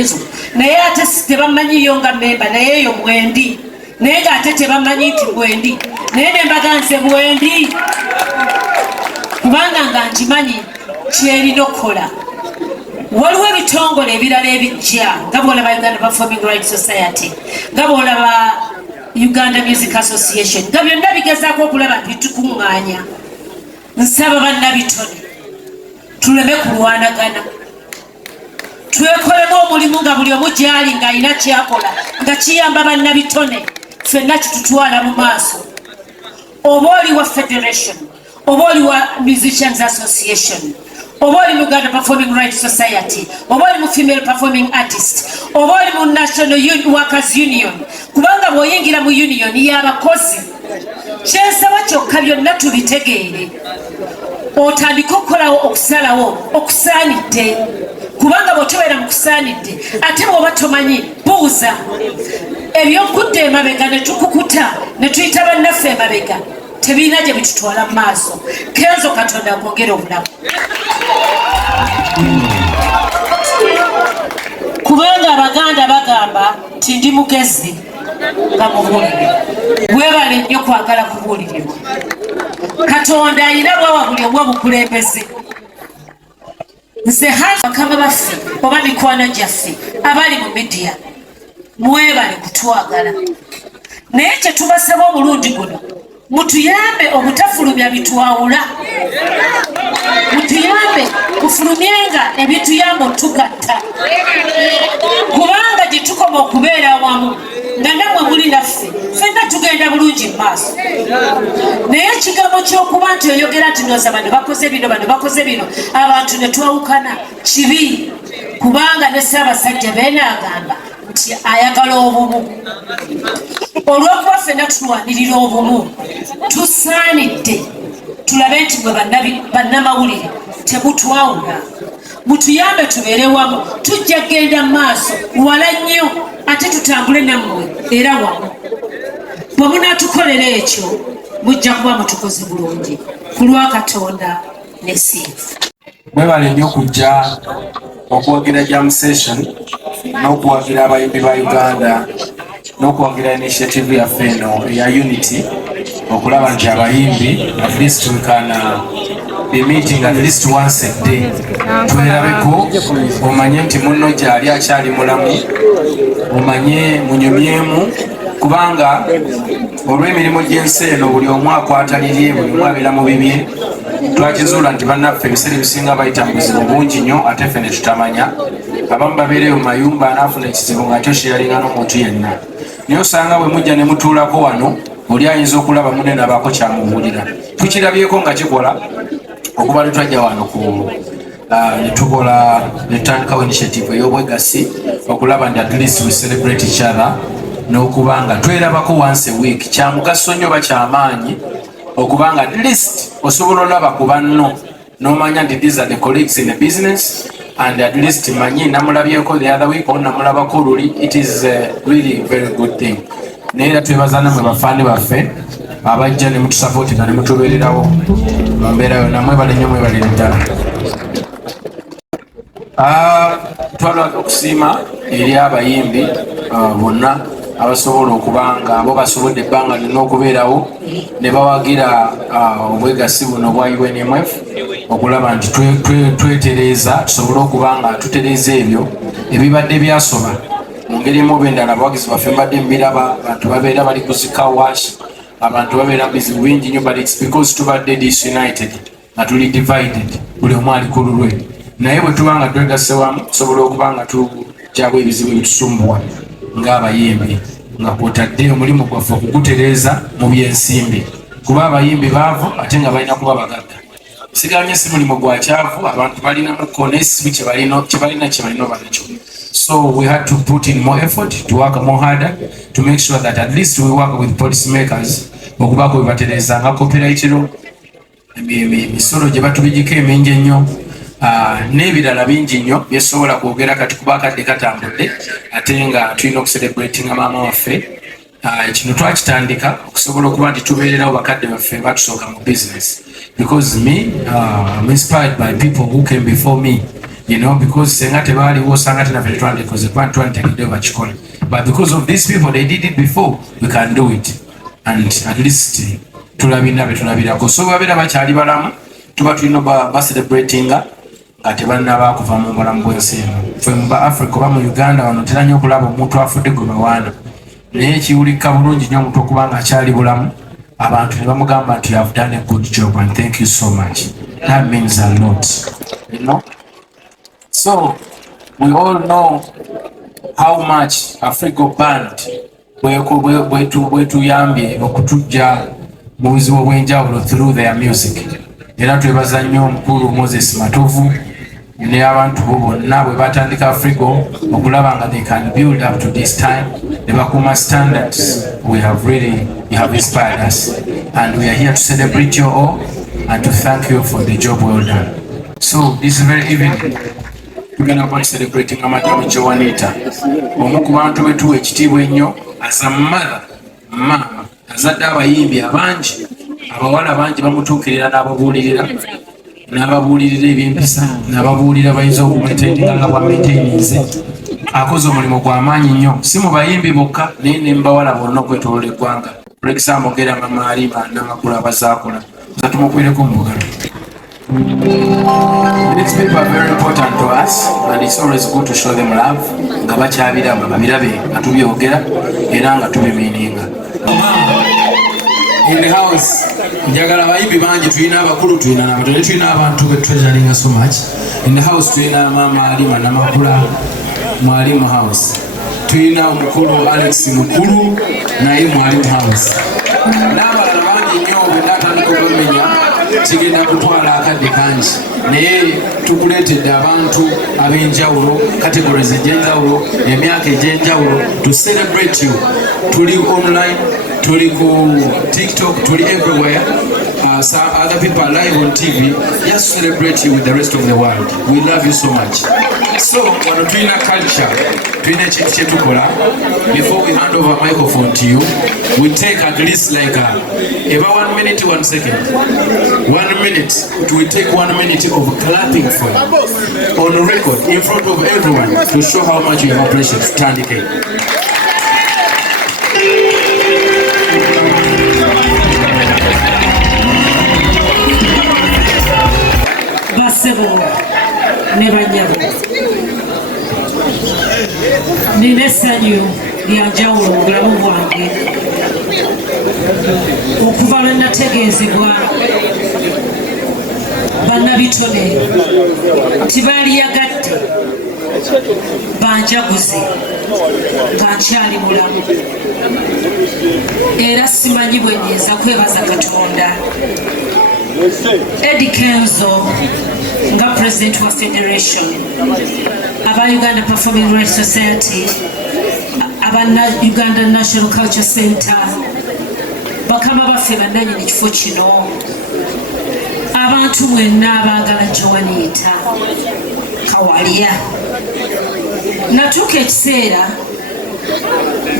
ezo naye ate tebamanyiyo nga memba naye eyo bwendi naye ng'ate tebamanyi nti bwendi naye ne mbaganze bwendi kubanga nga nkimanyi kyerina okukola. Waliwo ebitongole ebirala ebijja nga bwolaba Uganda Performing Rights Society nga bwolaba Uganda Music Association nga byonna bigezaako okulaba nti bitukuŋŋaanya. Nsaba bannabitone tuleme kulwanagana twekolemu omulimu nga buli omu gyali ng'alina kyakola nga kiyamba bannabitone ffenna kitutwala mu maaso. Oba oli wa Federation oba oli wa Musicians Association oba oli mu Uganda Performing Rights Society oba oli mu Female Performing Artist oba oli mu National Workers Union kubanga bw'oyingira mu union y'abakozi kyensaba kyokka byonna tubitegeere otandika okukolawo okusalawo okusaanidde kubanga bw'otobeera mu kusaanidde ate bw'oba tomanyi buuza ebyokudda emabega ne tukukuta ne tuyita bannaffe emabega tebirina gye bitutwala mu maaso. Kenzo Katonda akwongere obulamu kubanga Abaganda bagamba nti ndi mugezi nga mubuulire weebale nnyo kwagala kubuulirirwa. Katonda ayina bwawa buli omu obukulembeze. Nze bakama baffe oba mikwana gyaffe abali mu midiya mwebale kutwagala naye kye tubasaba omulundi guno mutuyambe obutafulumya bitwawula mutuyambe tufulumyenga ebituyamba otugatta kubanga gye tukoma okubeera wamu nga nammwe muli naffe ffenna tugenda bulungi mu maaso. Naye ekigambo ky'okuba nti oyogera nti noza bano bakoze bino bano bakoze bino abantu ne twawukana kibi kubanga ne Ssaabasajja beena agamba nti ayagala obumu. Olw'okuba ffenna tulwanirira obumu tusaanidde tulabe nti mwe bannamawulire temutwawula mutuyambe tubeere wamu tujja kgenda mu maaso wala nnyo ate tutambule nammwe era wamu. Bwe munaatukolera ekyo mujja kuba mutukoze bulungi ku lwa Katonda ne Siifu. Mwebale nnyo okujja okuwagira jam session n'okuwagira abayimbi ba Uganda n'okuwagira initiative yaffe eno eya Unity okulaba nti abayimbi at least we can be meeting at least once a day twerabeko omanye nti munno gyali akyali mulamu omanye munyumyemu kubanga olw'emirimu gy'ensi eno buli omu akwatalirye buli omu abeera mu bibye twakizuula nti bannaffe ebiseera ebisinga bayita mu buzibu bungi nnyo ate ffe ne tutamanya abamu babeereyo mu mayumba anaafuna ekizibu nga kyosheyalinga n'omuntu yenna naye osanga bwe mujja ne mutuulako wano oli ayinza okulaba munne nabaako kyamubuulira tukirabyeko nga kikola okuba ne twajja wano netukola netutandikawo initiative ey'obwegasi okulaba nti at least we celebrate each other n'okuba nga twerabako once a week kya mugaso nnyo oba kyamaanyi okubanga at least osobola olaba ku banno n'omanya nti these are the colleagues in the business and at least manyi namulabyeko the other week or namulabako luli it is really very good thing. Naye era twebaza namwe bafaani baffe abajja ne mutusapootinga ne mutubeererawo mu mbeera yonna mwebale nnyo mwebale ddala. Twalwaka okusiima eri abayimbi bonna abasobola okuba nga bo basobodde ebbanga lyonna okubeerawo ne bawagira obwegasi buno bwa UNMF okulaba nti twetereeza tusobole okuba nga tutereeza ebyo ebibadde byasoba mu ngeri emu oba endala abawagizi baffe mbadde mbiraba abantu babeera bali kuzikawash abantu babeera bizibu bingi nnyo but it's because tubadde disunited nga tuli divided buli omu ali ku lulwe naye bwe tuba nga twegasse wamu tusobola okuba nga tujaako ebizibu ebitusumbuwa ng'abayimbi nga kwotadde omulimu gwaffe okugutereeza mu byensimbi kuba abayimbi baavu ate nga balina kuba bagagga siganye si mulimu gwa kyavu abantu balina muko n'esibu kyebalina oba nakyo. So we had to put in more effort to work more harder to make sure that at least we work with policymakers okubaako webatereeza nga copyrightiro emisolo gye batubigiko emingi ennyo n'ebirala bingi nnyo byesobola kwogera kati kuba akadde katambudde ate nga tulina okucelebratinga maama waffe. Kino twakitandika okusobola okuba nti tubeererawo bakadde baffe batusooka mu business because me I'm inspired by people who came before me you know, because senga tebaliwo osanga tinaffe tetwandikoze kuba twanditegeddeyo bakikole, but because of these people, they did it before, we can do it, and at least tulabina betulabirako. So babeera bakyali balamu tuba tulina baselebratinga nga tebannaba kuva mu bulamu bw'ensi eno. Ffe mu Africa oba mu Uganda wano tera nnyo okulaba omuntu afudde gwe bawaana, naye kiwulika bulungi nnyo omuntu okuba nga akyali bulamu abantu ne bamugamba nti you have done a good job and thank you so much. That means a lot, you know. So we all know how much Africa Band bwetuyambye okutujja mu buzibu obw'enjawulo through their music. Era twebaza nnyo omukulu Moses Matovu ne abantu bo bonna bwe batandika Africa okulaba nga they can build up to this time, ne bakuuma standards. You have inspired us, and we are here to celebrate you all and to thank you for the job well done. So this very evening tugenda kuba celebrating Madamu Joanita, omu ku bantu betuwa ekitiibwa ennyo as a mother, mama azadde abayimbi abangi, abawala bangi bamutuukirira n'ababuulirira ebyempisa, n'ababuulira bayinza okumwetendinga nga bwamwetendinze. Akoze omulimu gw'amaanyi nnyo, si mu bayimbi bokka naye ne mbawala bonna okwetooloola eggwanga. For example, ngera Mama Alima n'amakulu abazaakola zatumukwireko mu bugalo. These people are very important to us, and it's always good to show them love. Nga bakyabiraba babirabe nga tubyogera era nga tubimiininga. In the house, njagala abayimbi bangi, tulina abakulu, tulina n'abato, tulina abantu betwejalinga so much. In the house tulina Mama Alima n'amakula Mwalimu House, tulina omukulu Alex Mukulu naye Mwalimu House, n'abalala bangi nnyo bwendatandika okubamenya kigenda kutwala akadde kangi, naye tukuleetedde abantu ab'enjawulo, categories egy'enjawulo, emyaka egy'enjawulo to celebrate you. Tuli online, tuli ku TikTok, tuli everywhere. Some other people are live on TV. Just celebrate you with the rest of the world. We love you so much. So, wano tulina culture, tulina ekintu kye tukola. Before we hand over microphone to you, we take at least like about 1 minute, 1 second. 1 minute. We take 1 minute of clapping for you on record in front of everyone to show how much you have appreciated Tandike. Basebo ne banyabo nina essanyu lyanjawulo mu bulamu bwange okuva lwe nategeezebwa bannabitone nti baaliyagadde banjaguze nga nkyali mulamu, era simanyi bwe nnyinza kwebaza Katonda. Eddie Kenzo nga president wa federation, aba Uganda Performing Arts Society, aba Uganda National Culture Center, bakama baffe bannannyini kifo kino, abantu mwenna abaagala Joanita Kawalya. Natuuka ekiseera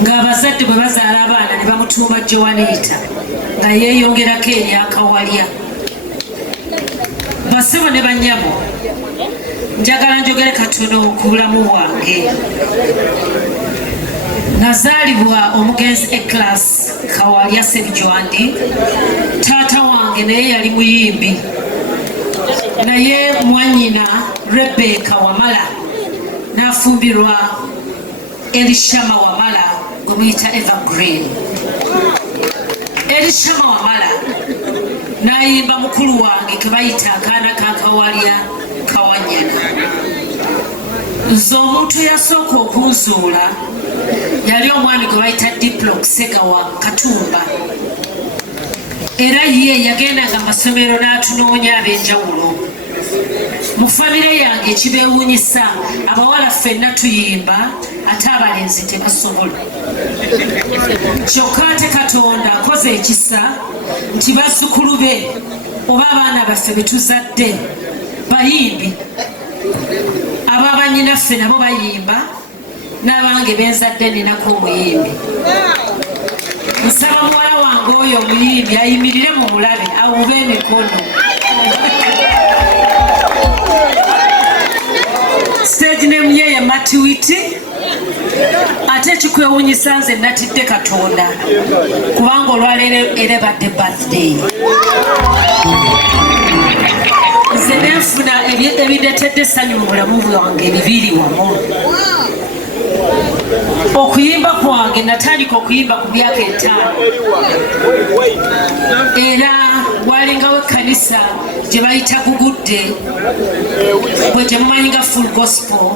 ng'abazadde bwe bazaala abaana ne bamutuuma Joanita nga yeeyongerako erya Kawalya. Basebo ne bannyabo, njagala njogere katono ku bulamu bwange. Nazaalibwa omugenzi Eclas Kawalya Ssebijwandi. Taata wange naye yali muyimbi, naye mwannyina Rebecca Wamala n'afumbirwa Elishama Wamala gwe muyita Evergreen. Elishama Wamala n'ayimba mukulu wange ke bayita akaana ka Kawalya Kawanyana. Nze omuntu eyasooka okunzuula yali omwami gwe bayita Diplo Segawa Katumba, era ye yagendanga amasomero n'atunoonya ab'enjawulo. Mu famire yange ekibeewuunyisa, abawala ffenna tuyimba ate abalenzi tebasobola. Kyokka ate Katonda akoze ekisa nti bazzukulu be oba abaana baffe be tuzadde bayimbi, ab'abannyinaffe nabo bayimba, n'abange benzadde ninako omuyimbi. Nsaba muwala wange oyo omuyimbi ayimirire mu mulabe awube emikono. stage name ye Matiwiti ate kikwewunyisa nze natidde Katonda kubanga olwaleero era badde birthday nze nenfuna ebindetedde essanyu mu bulamu bwange bibiri wamu okuyimba kwange natandika okuyimba ku myaka 5 era walingawo ekkanisa gye bayita Gugudde bwe temumanyi nga full gospel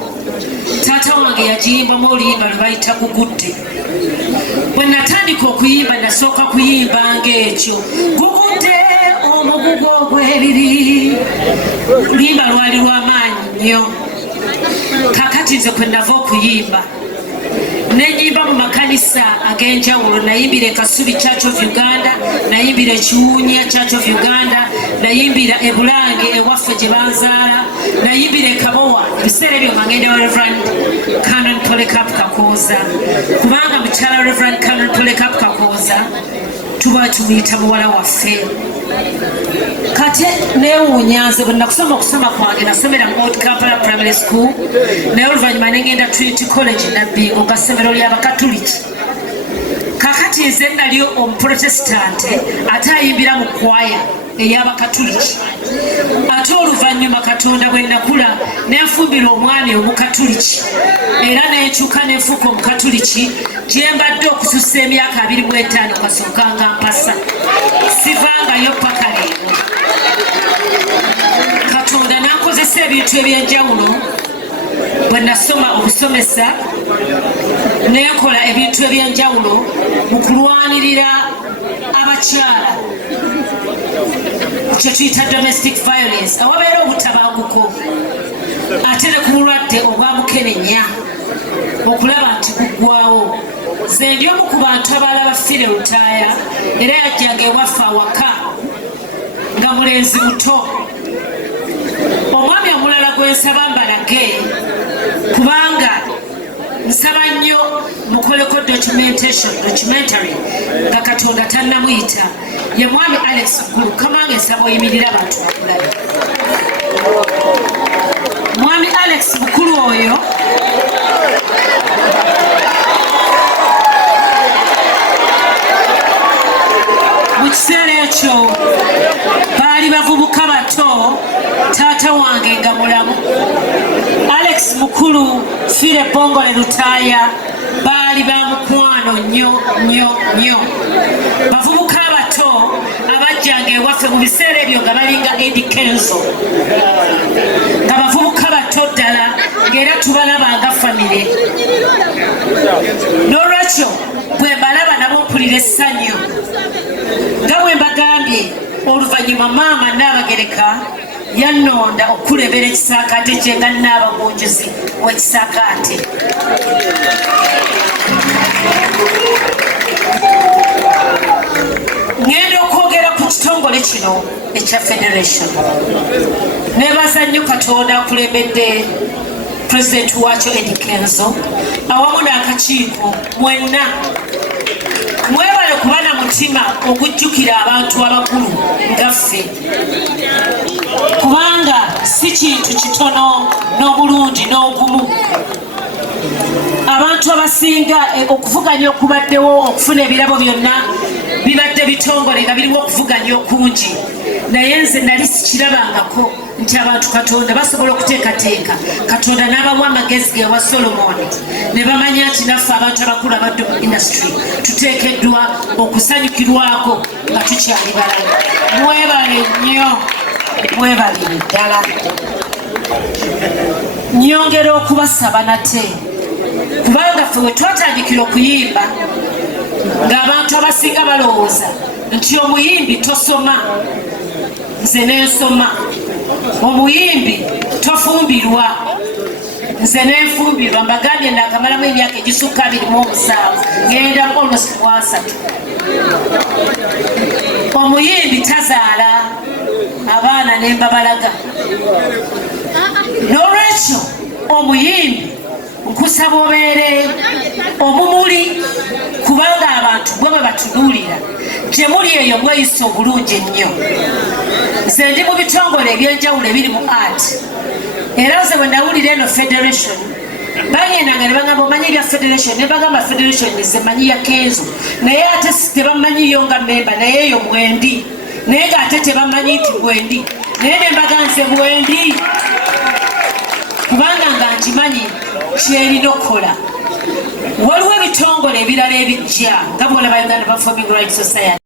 taata wange yagiyimbamu oluyimba lwe bayita Gugudde bwe natandika okuyimba nasooka kuyimba ng'ekyo Gugudde omugugu ogw'ebiri oluyimba lwali lw'amaanyi nnyo kakati nze kwe nava okuyimba nenyimba mu makanisa ag'enjawulo nayimbira Kasubi Church of Uganda nayimbira Kiwunya Church of Uganda nayimbira Ebulange ewaffe gye banzaala nayimbira Kabowa ebiseera ebyo nga ngenda wa Reverend Canon Polycarp Kakooza kubanga mukyala Reverend Canon Polycarp Kakooza tuba tumuyita muwala waffe kati neewuunya nze bwe nakusoma okusoma kwange nasomera mu Old Kampala Primary School naye oluvannyuma nengenda Trinity College Nabbingo nga ssomero ly'Abakatuliki kakati nze nali omuprotestante ate ayimbira mu kwaya ey'Abakatuliki ate oluvannyuma Katonda bwe nakula nenfumbira omwami Omukatuliki era nenkyuka nenfuuka Omukatuliki gye mbadde okususa emyaka 25 kasooka nga mpasa sivangayo paka leero Katonda nankozesa ebintu ebyenjawulo bwe nasoma okusomesa nenkola ebintu ebyenjawulo mu kulwanirira abakyala kye tuyita domestic violence awabeera obutabanguko ate ne ku bulwadde obwamukenenya okulaba nti guggwawo nze ndi omu ku bantu abalala bafiire Lutaaya era yajjanga ewaffe awaka nga mulenzi muto omwami omulala gwensaba mbalage kubanga nsaba nnyo mukoleko documentary nga Katonda tannamuyita ye mwami Alex Bukulu kamange nsaba oyimirira abantu bakulaba mwami Alex Bukulu oyo mu kiseera ekyo baali bavubuka bato taata wange nga mulamu Alex Bukulu fiire Bongole Lutaaya baali bamukwano nnyo bavubuka bato abajjanga ewaffe mu biseera ebyo nga balinga Eddie Kenzo nga bavubuka bato ddala ng'era tubalabanga famire n'olwekyo bwe mbalaba nabo mpulira essanyu nga bwe mbagambye oluvannyuma maama Nnaabagereka yannonda okulebera ekisaakaate kye nga Nnaabagunjuzi w'ekisaakaate ngenda okwogera ku kitongole kino ekya Federation nebaza nnyo Katonda akulembedde pulezidenti waakyo Eddie Kenzo awamu n'akakiiko mwenna mwebale kuba na mutima okujjukira abantu abakulu nga ffe kubanga si kintu kitono n'obulungi n'ogumu abantu abasinga okuvuganya okubaddewo okufuna ebirabo byonna bibadde bitongole nga birimu okuvuganya okungi naye nze nali sikirabangako nti abantu Katonda basobola okuteekateeka Katonda n'abawa amagezi ge wa Solomoni ne bamanya nti naffe abantu abakulu abadde mu industry tuteekeddwa okusanyukirwako nga tukyali balamu mwebale nnyo mwebalire ddala nyongera okubasaba nate kubanga ffe we twatandikira okuyimba ng'abantu abasinga balowooza nti omuyimbi tosoma nze nensoma omuyimbi tofumbirwa nze nenfumbirwa mbagambye nakamalamu emyaka egisukka 27 ngenda almost 3 omuyimbi tazaala abaana nembabalaga n'olwekyo omuyimbi nkusaba obeere omumuli kubanga abantu bwe batunuulira gye muli eyo mweyisa obulungi ennyo nze ndi mu bitongole ebyenjawulo ebiri mu art era nze bwe nawulira eno federation bagendanga ne bagamba omanyi ebya federation ne bagamba federation zemanyi ya Kenzo naye ate tebamanyiyo nga memba naye eyo bwendi naye ngaate tebamanyi nti bwendi naye ne mbaganze bwendi kubanga nga nkimanyi kyerina okukola waliwo ebitongole ebirala ebijja nga bwolaba Uganda Performing Rights Society